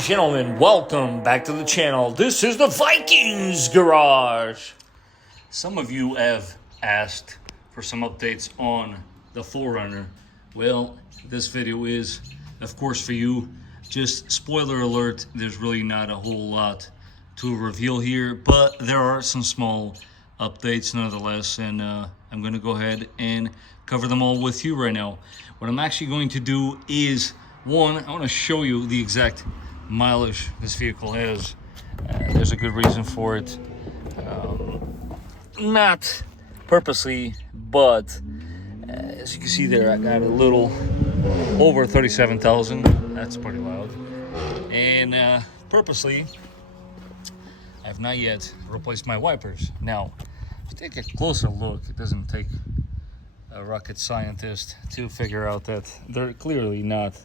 and gentlemen, welcome back to the channel. This is the Vikings Garage. Some of you have asked for some updates on the 4Runner. Well, this video is, of course, for you. Just spoiler alert, there's really not a whole lot to reveal here, but there are some small updates nonetheless, and I'm going to go ahead and cover them all with you right now. What I'm actually going to do is, one, I want to show you the exact mileage this vehicle has. There's a good reason for it. Not purposely, but as you can see there, I got a little over 37,000. That's pretty loud. And purposely, I have not yet replaced my wipers. Now, if you take a closer look, it doesn't take a rocket scientist to figure out that they're clearly not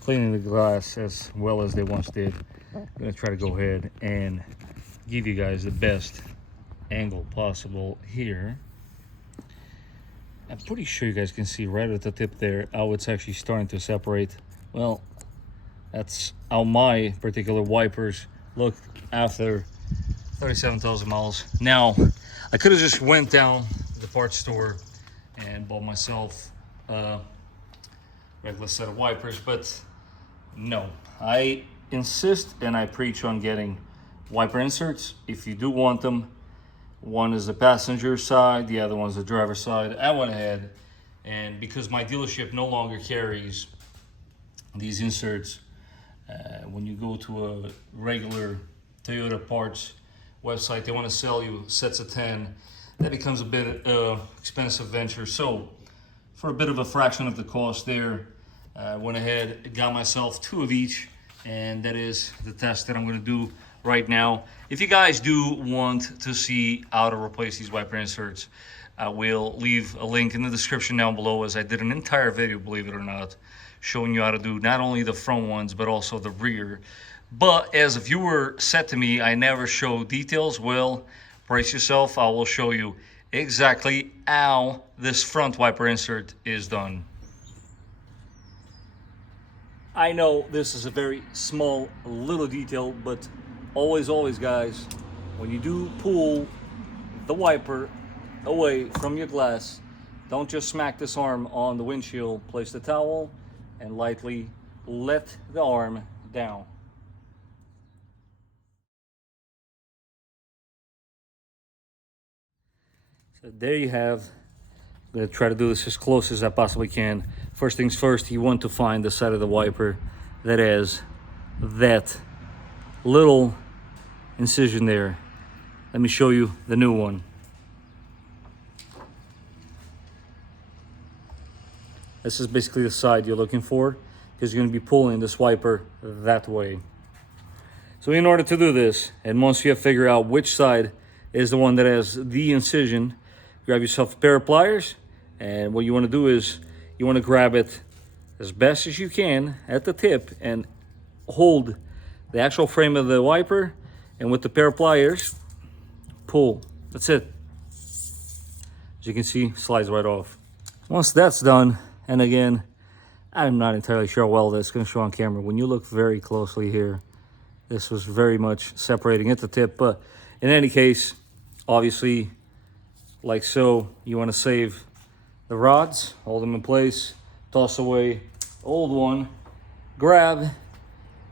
cleaning the glass as well as they once did. I'm going to try to go ahead and give you guys the best angle possible here. I'm pretty sure you guys can see right at the tip there how it's actually starting to separate. Well, that's how my particular wipers look after 37,000 miles. Now, I could have just went down to the parts store and bought myself a regular set of wipers, but no, I insist and I preach on getting wiper inserts if you do want them. One is the passenger side, the other one's the driver's side. I went ahead, and because my dealership no longer carries these inserts, when you go to a regular Toyota parts website, they want to sell you sets of 10. That becomes a bit expensive venture. So for a bit of a fraction of the cost there, I went ahead, got myself 2 of each, and that is the test that I'm going to do right now. If you guys do want to see how to replace these wiper inserts, I will leave a link in the description down below, as I did an entire video, believe it or not, showing you how to do not only the front ones but also the rear. But as a viewer said to me, I never show details. Well, brace yourself, I will show you exactly how this front wiper insert is done. I know this is a very small little detail, but always guys, when you do pull the wiper away from your glass, don't just smack this arm on the windshield. Place the towel and lightly let the arm down. So there you have. I'm going to try to do this as close as I possibly can. First things first, you want to find the side of the wiper that has that little incision there. Let me show you the new one. This is basically the side you're looking for, because you're going to be pulling this wiper that way. So in order to do this, and once you have figured out which side is the one that has the incision, grab yourself a pair of pliers, and what you want to do is you want to grab it as best as you can at the tip and hold the actual frame of the wiper, and with the pair of pliers, pull. That's it. As you can see, slides right off. Once that's done, and again, I'm not entirely sure how well that's going to show on camera. When you look very closely here, this was very much separating at the tip, but in any case, obviously, like so, you want to save the rods, hold them in place, toss away the old one, grab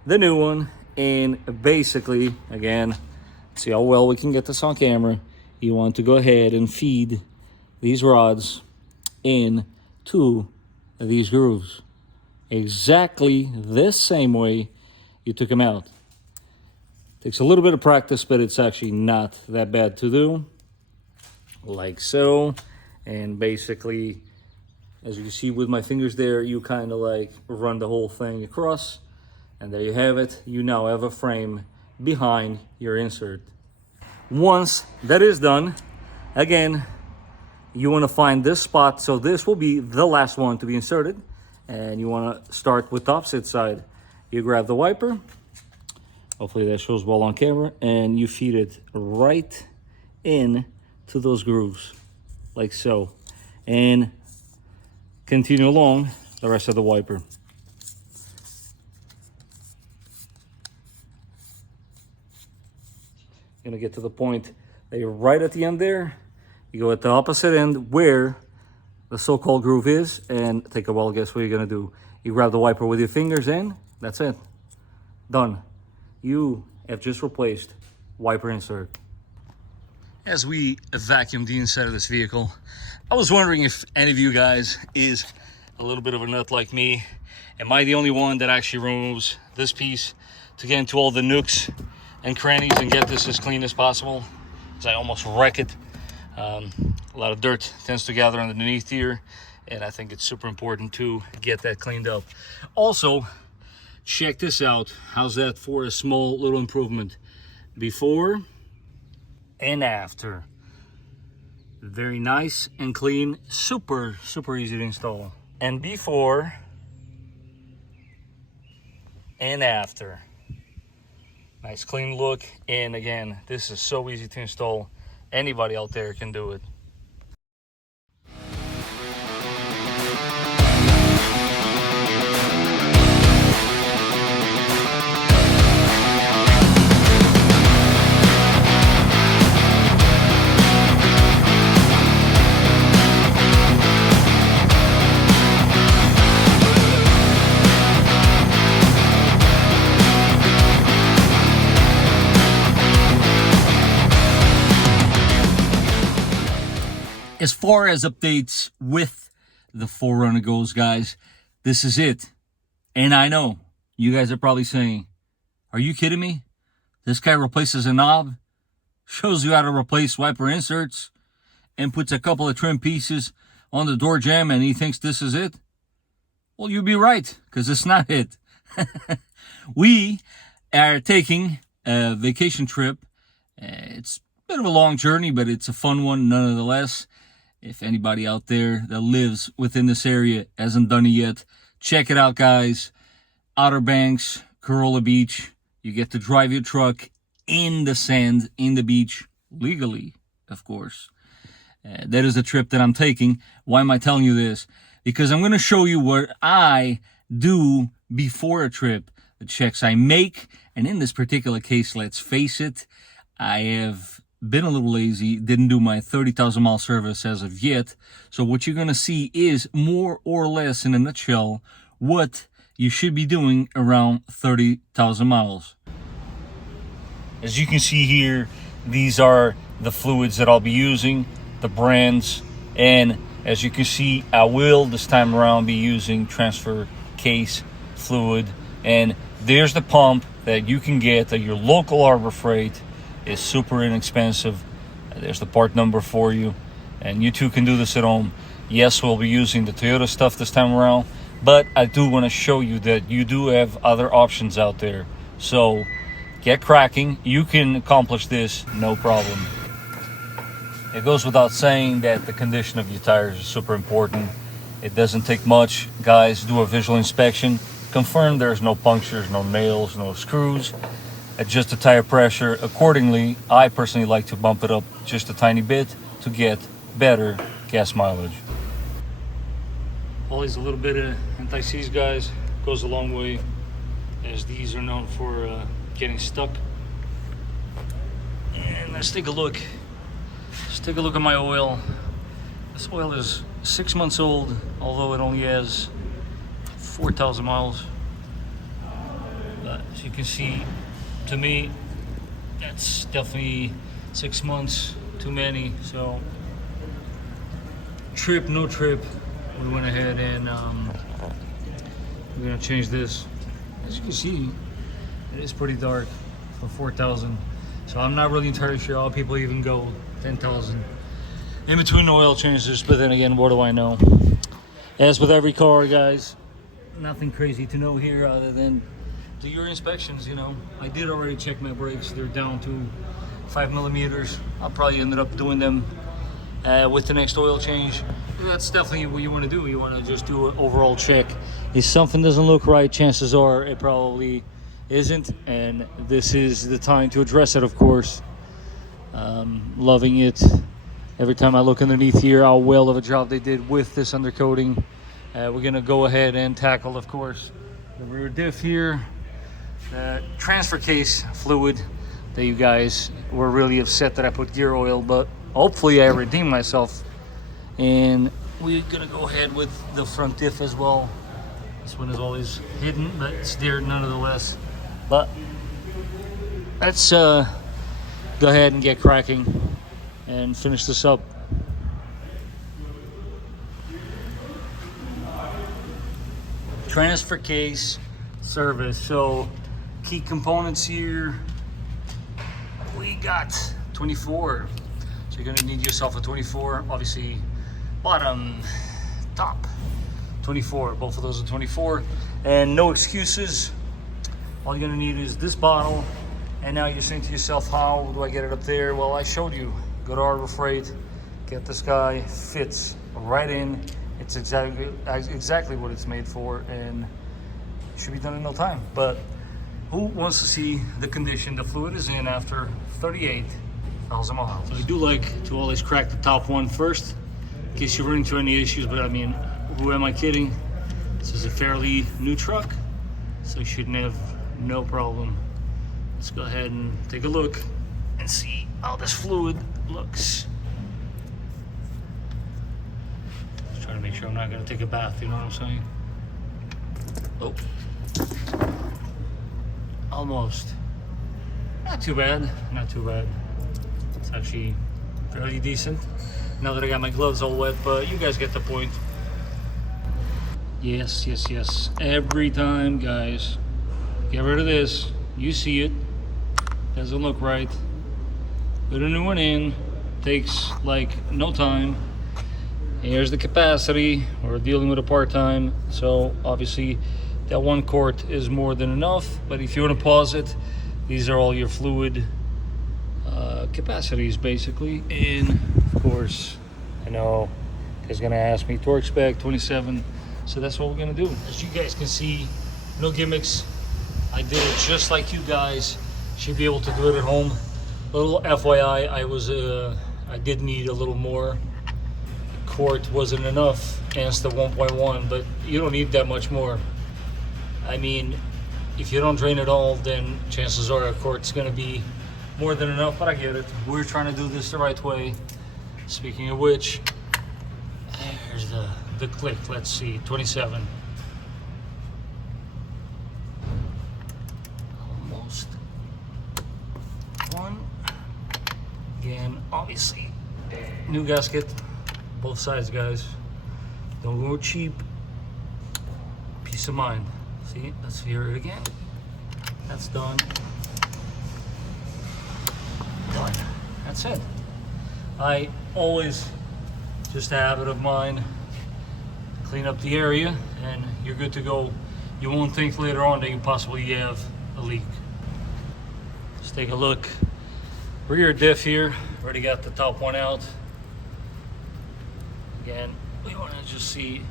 the new one, and basically, again, see how well we can get this on camera, you want to go ahead and feed these rods into these grooves exactly this same way you took them out. Takes a little bit of practice, but it's actually not that bad to do. Like so. And basically, as you can see with my fingers there, you kind of like run the whole thing across, and there you have it. You now have a frame behind your insert. Once that is done, again, you want to find this spot. So this will be the last one to be inserted, and you want to start with the opposite side. You grab the wiper, hopefully that shows well on camera, and you feed it right in to those grooves, like so, and continue along the rest of the wiper. gonna get to the point that you're right at the end there. You go at the opposite end where the so-called groove is, and take a wild guess what you're gonna do. You grab the wiper with your fingers and that's it. Done. You have just replaced wiper insert. As we vacuum the inside of this vehicle, I was wondering if any of you guys is a little bit of a nut like me. Am I the only one that actually removes this piece to get into all the nooks and crannies and get this as clean as possible? Because I almost wreck it. A lot of dirt tends to gather underneath here, and I think it's super important to get that cleaned up. Also, check this out. How's that for a small little improvement? Before and after. Very nice and clean. Super easy to install. And before and after. Nice clean look. And again, this is so easy to install. Anybody out there can do it. As far as updates with the 4Runner goes, guys, this is it. And I know you guys are probably saying, are you kidding me? This guy replaces a knob, shows you how to replace wiper inserts, and puts a couple of trim pieces on the door jamb, and he thinks this is it? Well, you'd be right, because it's not it. We are taking a vacation trip. It's a bit of a long journey, but it's a fun one nonetheless. If anybody out there that lives within this area hasn't done it yet, check it out, guys. Outer Banks, Corolla Beach. You get to drive your truck in the sand, in the beach, legally, of course. That is the trip that I'm taking. Why am I telling you this? Because I'm going to show you what I do before a trip, the checks I make. And in this particular case, let's face it, I have been a little lazy, didn't do my 30,000 mile service as of yet. So what you're going to see is more or less in a nutshell what you should be doing around 30,000 miles. As you can see here, these are the fluids that I'll be using, the brands, and as you can see, I will this time around be using transfer case fluid. And there's the pump that you can get at your local Harbor Freight. Is super inexpensive. There's the part number for you, and you too can do this at home. Yes, we'll be using the Toyota stuff this time around, but I do want to show you that you do have other options out there. So get cracking. You can accomplish this no problem. It goes without saying that the condition of your tires is super important. It doesn't take much. Guys, do a visual inspection, confirm there's no punctures, no nails, no screws. Adjust the tire pressure accordingly. I personally like to bump it up just a tiny bit to get better gas mileage. Always a little bit of anti-seize, guys, goes a long way, as these are known for getting stuck. And let's take a look. Let's take a look at my oil. This oil is 6 months old, although it only has 4,000 miles. But as you can see, to me, that's definitely 6 months too many. So trip, no trip, we went ahead and we're gonna change this. As you can see, it is pretty dark for 4,000. So I'm not really entirely sure how people even go 10,000 in between oil changes, but then again, what do I know? As with every car, guys, nothing crazy to know here other than do your inspections. You know, I did already check my brakes. They're down to 5 millimeters. I'll probably end up doing them with the next oil change. That's definitely what you want to do. You want to just do an overall check. If something doesn't look right, chances are it probably isn't, and this is the time to address it, of course. Loving it. Every time I look underneath here, how well of a job they did with this undercoating. We're gonna go ahead and tackle, of course, the rear diff here. The transfer case fluid that you guys were really upset that I put gear oil, but hopefully I redeemed myself. And we're gonna go ahead with the front diff as well. This one is always hidden, but it's there nonetheless. But let's go ahead and get cracking and finish this up. Transfer case service. So key components here, we got 24. So you're gonna need yourself a 24, obviously bottom, top, 24. Both of those are 24, and no excuses. All you're gonna need is this bottle. And now you're saying to yourself, how do I get it up there? Well, I showed you. Go to Harbor Freight, get this guy, fits right in. It's exactly what it's made for, and it should be done in no time. But who wants to see the condition the fluid is in after 38,000 miles? So I do like to always crack the top one first, in case you run into any issues. But I mean, who am I kidding? This is a fairly new truck, so you shouldn't have no problem. Let's go ahead and take a look and see how this fluid looks. Just trying to make sure I'm not gonna take a bath, you know what I'm saying? Oh, almost. Not too bad, not too bad. It's actually fairly decent. Now that I got my gloves all wet, but you guys get the point. Yes, yes, yes. Every time, guys, get rid of this. You see it. Doesn't look right. Put a new one in. Takes like no time. Here's the capacity. We're dealing with a part-time, so obviously that 1 quart is more than enough. But if you want to pause it, these are all your fluid capacities basically. And of course, I know he's gonna ask me torque spec 27, so that's what we're gonna do. As you guys can see, no gimmicks. I did it just like you guys should be able to do it at home. A little FYI, I did need a little more. The quart wasn't enough, hence the 1.1, but you don't need that much more. I mean, if you don't drain it all, then chances are a quart's gonna be more than enough, but I get it. We're trying to do this the right way. Speaking of which, there's the click. Let's see, 27. Almost. One. Again, obviously, new gasket, both sides, guys. Don't go cheap. Peace of mind. See, let's hear it again. That's done. Done. That's it. I always, just a habit of mine, clean up the area and you're good to go. You won't think later on that you possibly have a leak. Let's take a look. Rear diff here, already got the top one out. Again, we want to just see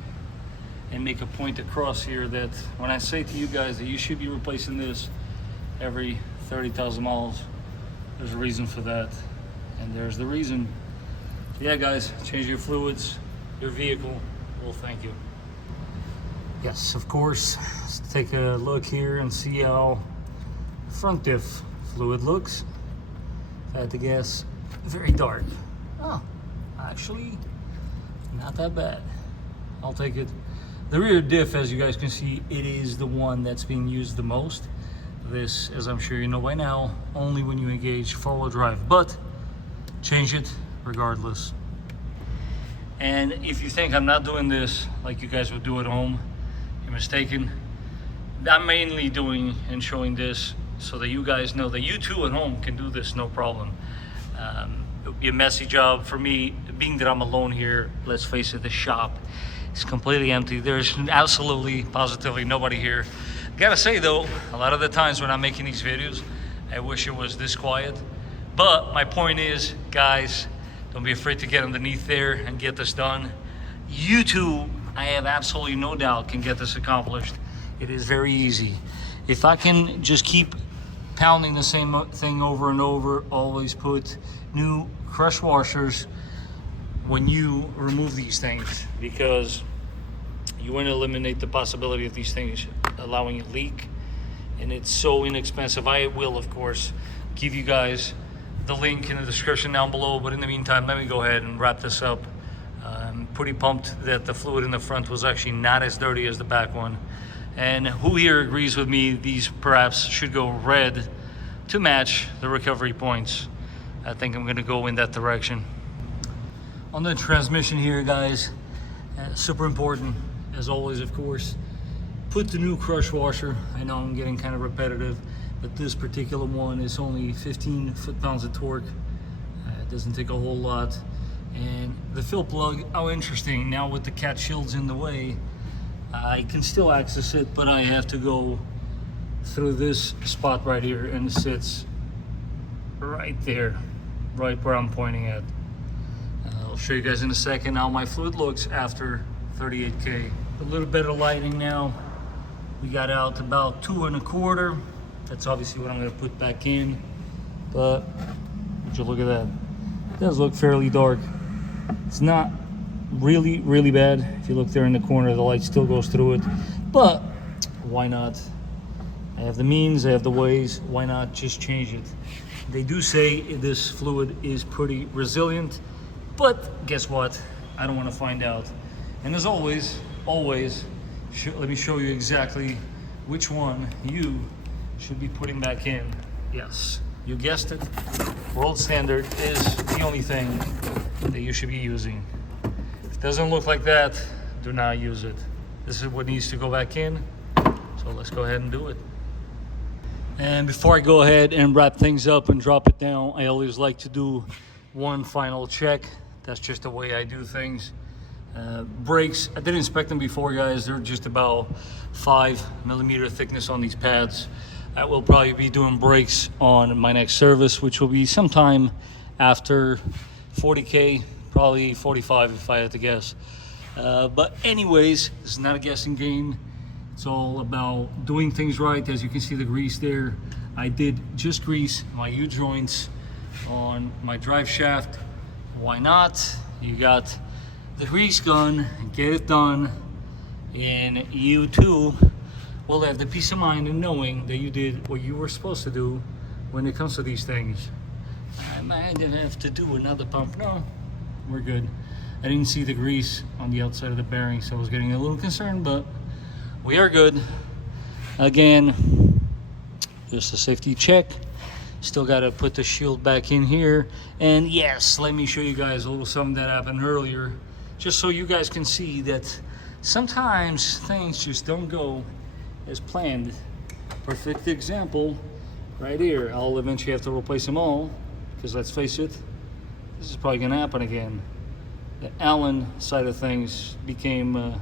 and make a point across here that when I say to you guys that you should be replacing this every 30,000 miles, there's a reason for that. And there's the reason. Yeah, guys, change your fluids, your vehicle will thank you. Yes, of course. Let's take a look here and see how the front diff fluid looks. If I had to guess, very dark. Oh, actually, not that bad. I'll take it. The rear diff, as you guys can see, it is the one that's being used the most. This, as I'm sure you know by now, only when you engage four-wheel drive, but change it regardless. And if you think I'm not doing this like you guys would do at home, you're mistaken. I'm mainly doing and showing this so that you guys know that you too at home can do this no problem. It would be a messy job for me, being that I'm alone here. Let's face it, the shop is completely empty. There's absolutely, positively nobody here. Gotta say though, a lot of the times when I'm making these videos, I wish it was this quiet. But my point is, guys, don't be afraid to get underneath there and get this done. You too, I have absolutely no doubt, can get this accomplished. It is very easy. If I can just keep pounding the same thing over and over, always put new crush washers when you remove these things, because you want to eliminate the possibility of these things allowing a leak. And it's so inexpensive. I will, of course, give you guys the link in the description down below. But in the meantime, let me go ahead and wrap this up. I'm pretty pumped that the fluid in the front was actually not as dirty as the back one. And who here agrees with me, these perhaps should go red to match the recovery points? I think I'm gonna go in that direction. On the transmission here, guys, super important, as always, of course, put the new crush washer. I know I'm getting kind of repetitive, but this particular one is only 15 foot-pounds of torque. It doesn't take a whole lot. And the fill plug, how interesting, now with the cat shields in the way, I can still access it, but I have to go through this spot right here, and it sits right there, right where I'm pointing at. I'll show you guys in a second how my fluid looks after 38K. A little better lighting now. We got out about 2 1/4. That's obviously what I'm gonna put back in, but would you look at that? It does look fairly dark. It's not really bad. If you look there in the corner, the light still goes through it, but why not? I have the means, I have the ways, why not just change it? They do say this fluid is pretty resilient, but guess what? I don't want to find out. And as always, let me show you exactly which one you should be putting back in. Yes, you guessed it. World standard is the only thing that you should be using. If it doesn't look like that, do not use it. This is what needs to go back in. So let's go ahead and do it. And before I go ahead and wrap things up and drop it down, I always like to do one final check. That's just the way I do things. Brakes, I did inspect them before, guys. They're just about 5mm thickness on these pads. I will probably be doing brakes on my next service, which will be sometime after 40K, probably 45 if I had to guess. But anyways, this is not a guessing game. It's all about doing things right. As you can see the grease there, I did just grease my U-joints on my drive shaft. Why not? You got the grease gun, get it done, and you too will have the peace of mind in knowing that you did what you were supposed to do when it comes to these things. I might have to do another pump. No, we're good. I didn't see the grease on the outside of the bearing, so I was getting a little concerned, but we are good. Again, just a safety check. Still got to put the shield back in here. And yes, let me show you guys a little something that happened earlier, just so you guys can see that sometimes things just don't go as planned. Perfect example right here. I'll eventually have to replace them all, because let's face it, this is probably gonna happen again. The Allen side of things became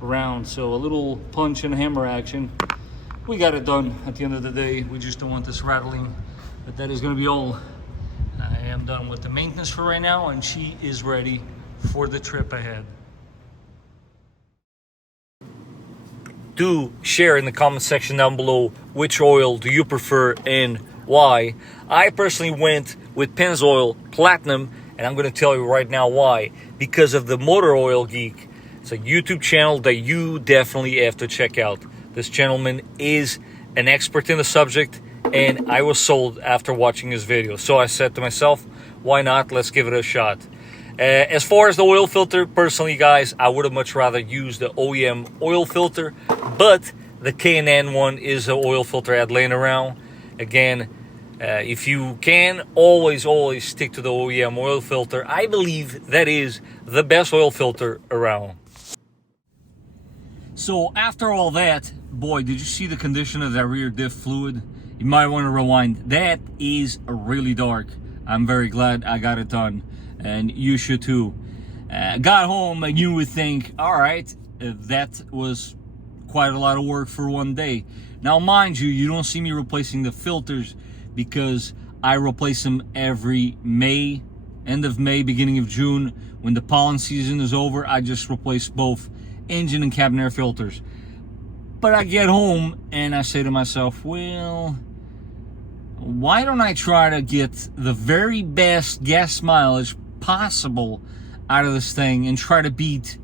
round, so a little punch and hammer action. We got it done at the end of the day. We just don't want this rattling, but that is going to be all. I am done with the maintenance for right now, and she is ready for the trip ahead. Do share in the comment section down below which oil do you prefer and why. I personally went with Penzoil Platinum, and I'm going to tell you right now why. Because of the Motor Oil Geek. It's a YouTube channel that you definitely have to check out. This gentleman is an expert in the subject, and I was sold after watching his video. So I said to myself, why not? Let's give it a shot. As far as the oil filter, personally, guys, I would have much rather used the OEM oil filter, but the K&N one is the oil filter I had laying around. Again, if you can, always stick to the OEM oil filter. I believe that is the best oil filter around. So after all that, boy, did you see the condition of that rear diff fluid? You might want to rewind. That is really dark. I'm very glad I got it done, and you should too. Got home and you would think, all right, that was quite a lot of work for one day. Now mind you, you don't see me replacing the filters because I replace them every May, end of May, beginning of June. When the pollen season is over, I just replace both engine and cabin air filters. But I get home and I say to myself, well, why don't I try to get the very best gas mileage possible out of this thing and try to beat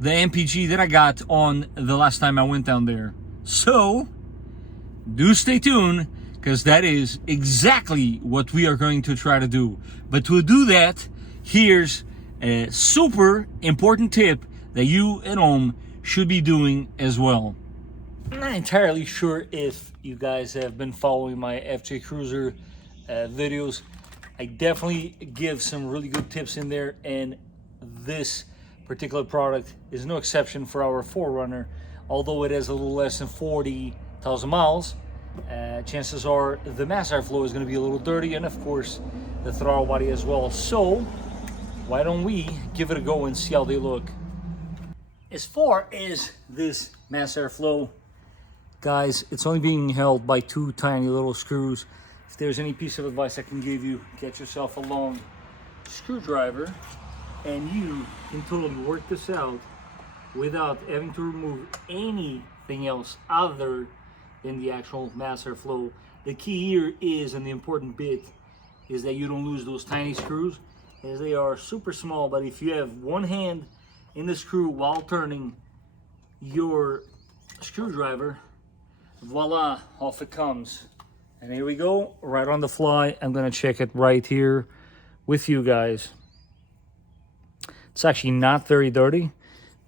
the MPG that I got on the last time I went down there. So do stay tuned, because because that is exactly what we are going to try to do. But to do that, here's a super important tip that you at home should be doing as well. I'm not entirely sure if you guys have been following my FJ Cruiser videos. I definitely give some really good tips in there, and this particular product is no exception for our 4Runner. Although it has a little less than 40,000 miles, chances are the mass airflow is going to be a little dirty, and of course the throttle body as well. So why don't we give it a go and see how they look. As far as this mass airflow, guys, it's only being held by two tiny little screws. If there's any piece of advice I can give you, get yourself a long screwdriver and you can totally work this out without having to remove anything else other than the actual mass airflow. The key here is, and the important bit, is that you don't lose those tiny screws, as they are super small. But if you have one hand in the screw while turning your screwdriver, voila, off it comes. And here we go, right on the fly. I'm gonna check it right here with you guys. It's actually not very dirty,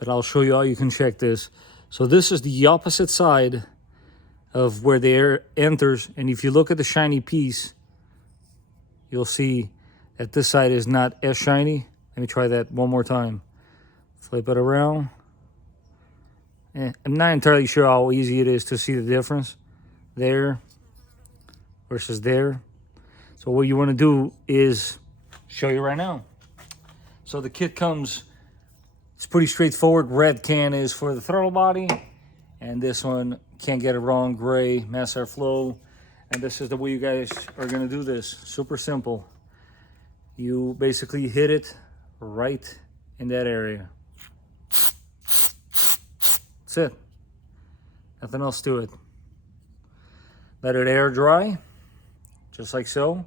but I'll show you how you can check this. So this is the opposite side of where the air enters, and if you look at the shiny piece, you'll see that this side is not as shiny. Let me try that one more time. Flip it around. I'm not entirely sure how easy it is to see the difference there versus there. So what you want to do is show you right now. So the kit comes, it's pretty straightforward. Red can is for the throttle body, and this one, can't get it wrong, gray, mass airflow. And this is the way you guys are gonna do this. Super simple. You basically hit it right in that area. That's it. Nothing else to it. Let it air dry, just like so.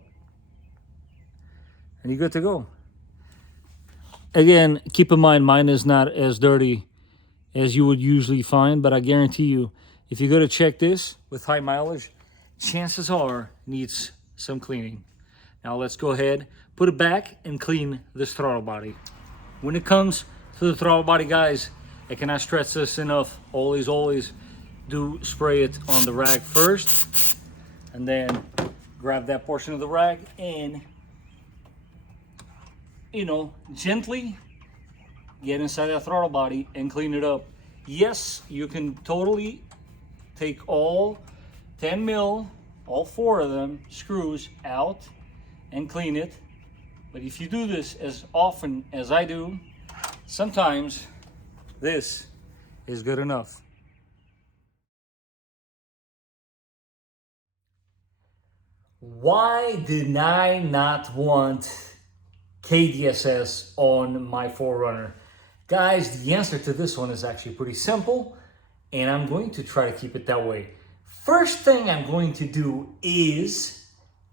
And you're good to go. Again, keep in mind, mine is not as dirty as you would usually find, but I guarantee you, if you go to check this with high mileage, chances are it needs some cleaning. Now let's go ahead, put it back and clean this throttle body. When it comes to the throttle body, guys, I cannot stress this enough. Always do spray it on the rag first, and then grab that portion of the rag and, you know, gently get inside that throttle body and clean it up. Yes, you can totally take all 10 mil, all 4 of them, screws out and clean it. But if you do this as often as I do, sometimes this is good enough. Why did I not want KDSS on my 4Runner? Guys, the answer to this one is actually pretty simple, and I'm going to try to keep it that way. First thing I'm going to do is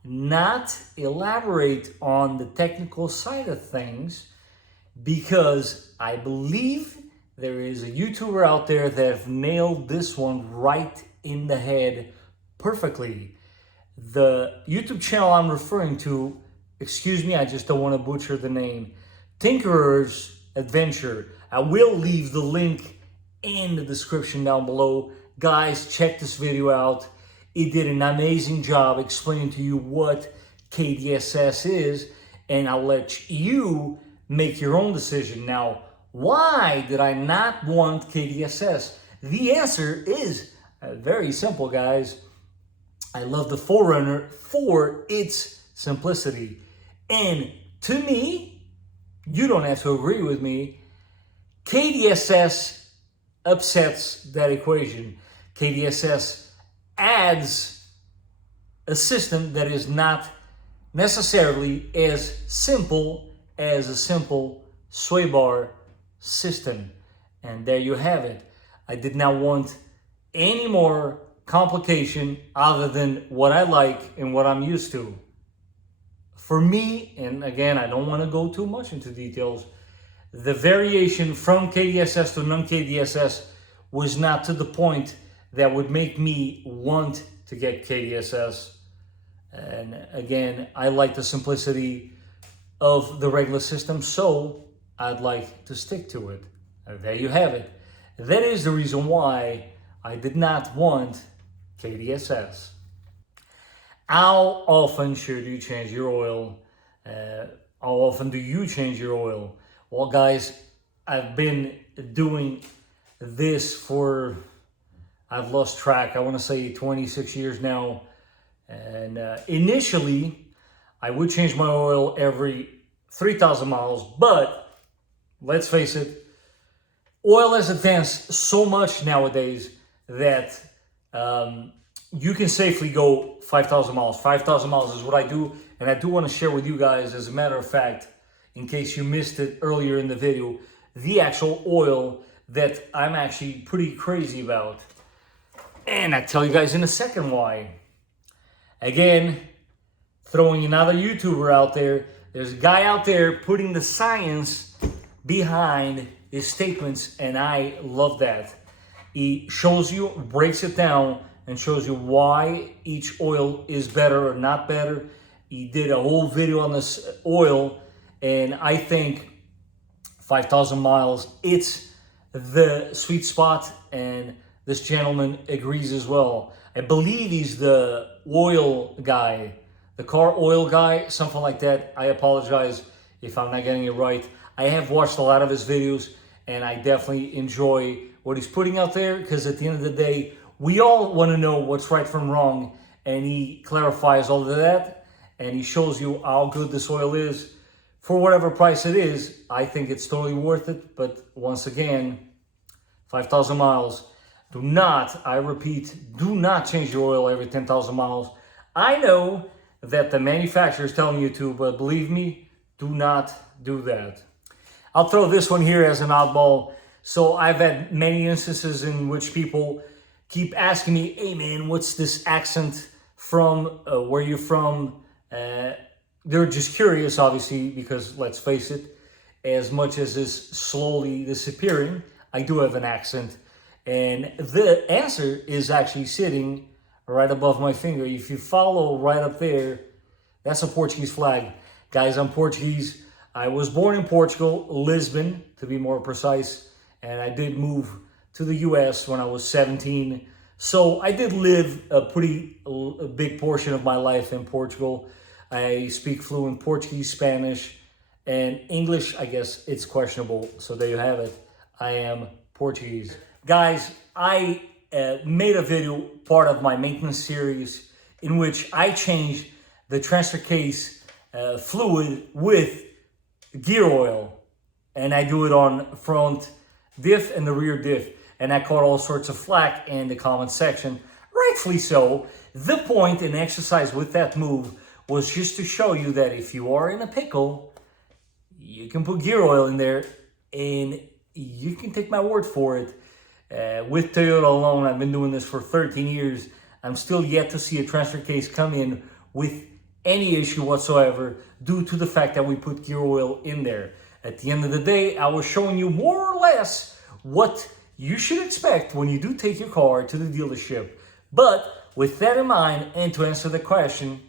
not elaborate on the technical side of things, because I believe there is a YouTuber out there that have nailed this one right in the head perfectly. The YouTube channel I'm referring to, excuse me, I just don't want to butcher the name, Tinkerer's Adventure. I will leave the link in the description down below. Guys, check this video out. It did an amazing job explaining to you what KDSS is, and I'll let you make your own decision. Now, why did I not want KDSS? The answer is very simple, guys. I love the 4Runner for its simplicity. And to me, you don't have to agree with me, KDSS upsets that equation. KDSS adds a system that is not necessarily as simple as a simple sway bar system. And there you have it. I did not want any more complication other than what I like and what I'm used to. For me, and again, I don't want to go too much into details, the variation from KDSS to non-KDSS was not to the point that would make me want to get KDSS. And again, I like the simplicity of the regular system, so I'd like to stick to it. And there you have it. That is the reason why I did not want KDSS. How often should you change your oil? How often do you change your oil? Well, guys, I've been doing this for, I've lost track, I want to say 26 years now. And initially, I would change my oil every 3,000 miles, but let's face it, oil has advanced so much nowadays that you can safely go 5,000 miles. 5,000 miles is what I do, and I do want to share with you guys, as a matter of fact, in case you missed it earlier in the video, the actual oil that I'm actually pretty crazy about. And I'll tell you guys in a second why. Again, throwing another YouTuber out there. There's a guy out there putting the science behind his statements, and I love that. He shows you, breaks it down, and shows you why each oil is better or not better. He did a whole video on this oil, and I think 5,000 miles, it's the sweet spot, and this gentleman agrees as well. I believe he's the oil guy, the car oil guy, something like that. I apologize if I'm not getting it right. I have watched a lot of his videos, and I definitely enjoy what he's putting out there, because at the end of the day, we all want to know what's right from wrong, and he clarifies all of that, and he shows you how good this oil is. For whatever price it is, I think it's totally worth it. But once again, 5,000 miles. Do not, I repeat, do not change your oil every 10,000 miles. I know that the manufacturer is telling you to, but believe me, do not do that. I'll throw this one here as an oddball. So I've had many instances in which people keep asking me, hey man, what's this accent from, where you're from? They're just curious, obviously, because let's face it, as much as is slowly disappearing, I do have an accent. And the answer is actually sitting right above my finger. If you follow right up there, that's a Portuguese flag. Guys, I'm Portuguese. I was born in Portugal, Lisbon, to be more precise. And I did move to the US when I was 17. So I did live a big portion of my life in Portugal. I speak fluent Portuguese, Spanish, and English. I guess it's questionable. So there you have it. I am Portuguese. Guys, I made a video, part of my maintenance series, in which I changed the transfer case fluid with gear oil. And I do it on front diff and the rear diff. And I caught all sorts of flack in the comment section. Rightfully so. The point and exercise with that move was just to show you that if you are in a pickle, you can put gear oil in there, and you can take my word for it. With Toyota alone, I've been doing this for 13 years. I'm still yet to see a transfer case come in with any issue whatsoever due to the fact that we put gear oil in there. At the end of the day, I was showing you more or less what you should expect when you do take your car to the dealership. But with that in mind, and to answer the question,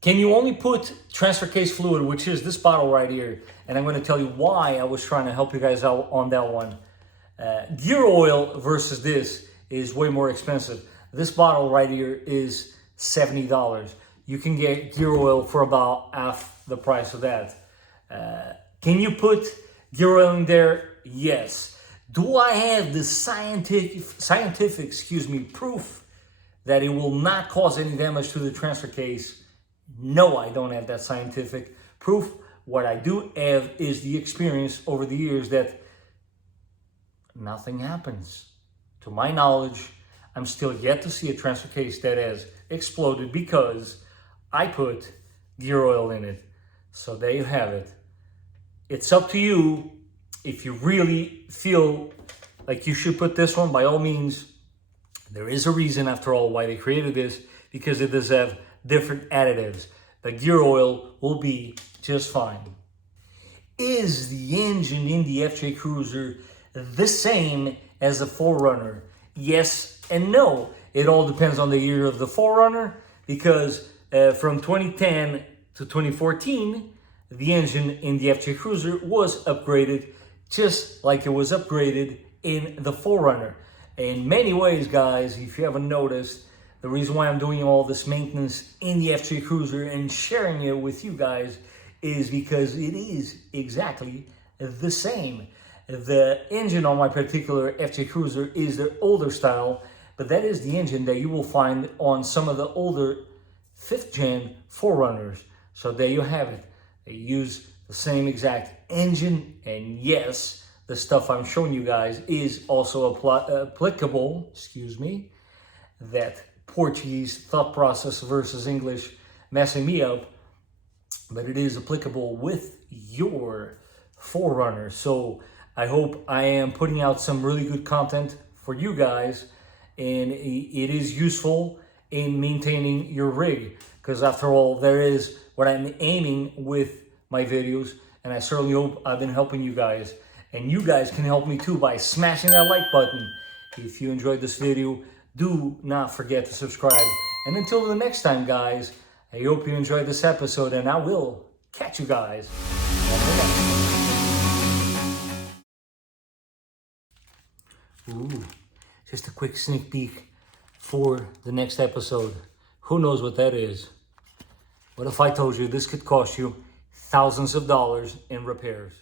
can you only put transfer case fluid, which is this bottle right here? And I'm going to tell you why I was trying to help you guys out on that one. Gear oil versus this is way more expensive. This bottle right here is $70. You can get gear oil for about half the price of that. Can you put gear oil in there? Yes. Do I have the scientific proof that it will not cause any damage to the transfer case? No, I don't have that scientific proof. What I do have is the experience over the years that nothing happens. To my knowledge, I'm still yet to see a transfer case that has exploded because I put gear oil in it. So there you have it. It's up to you. If you really feel like you should put this one, by all means. There is a reason, after all, why they created this, because it does have different additives. The gear oil will be just fine. Is the engine in the FJ Cruiser the same as the 4Runner? Yes and no. It all depends on the year of the 4Runner. because from 2010 to 2014, the engine in the FJ Cruiser was upgraded just like it was upgraded in the 4Runner. In many ways, guys, if you haven't noticed, the reason why I'm doing all this maintenance in the FJ Cruiser and sharing it with you guys is because it is exactly the same. The engine on my particular FJ Cruiser is the older style, but that is the engine that you will find on some of the older 5th gen 4Runners. So there you have it. They use the same exact engine, and yes, the stuff I'm showing you guys is also applicable, that Portuguese thought process versus English messing me up, but it is applicable with your 4Runner. So I hope I am putting out some really good content for you guys, and it is useful in maintaining your rig, because after all, there is what I'm aiming with my videos, and I certainly hope I've been helping you guys. And you guys can help me too by smashing that like button. If you enjoyed this video, do not forget to subscribe. And until the next time, guys, I hope you enjoyed this episode, and I will catch you guys on the next. Ooh, just a quick sneak peek for the next episode. Who knows what that is? What if I told you this could cost you thousands of dollars in repairs?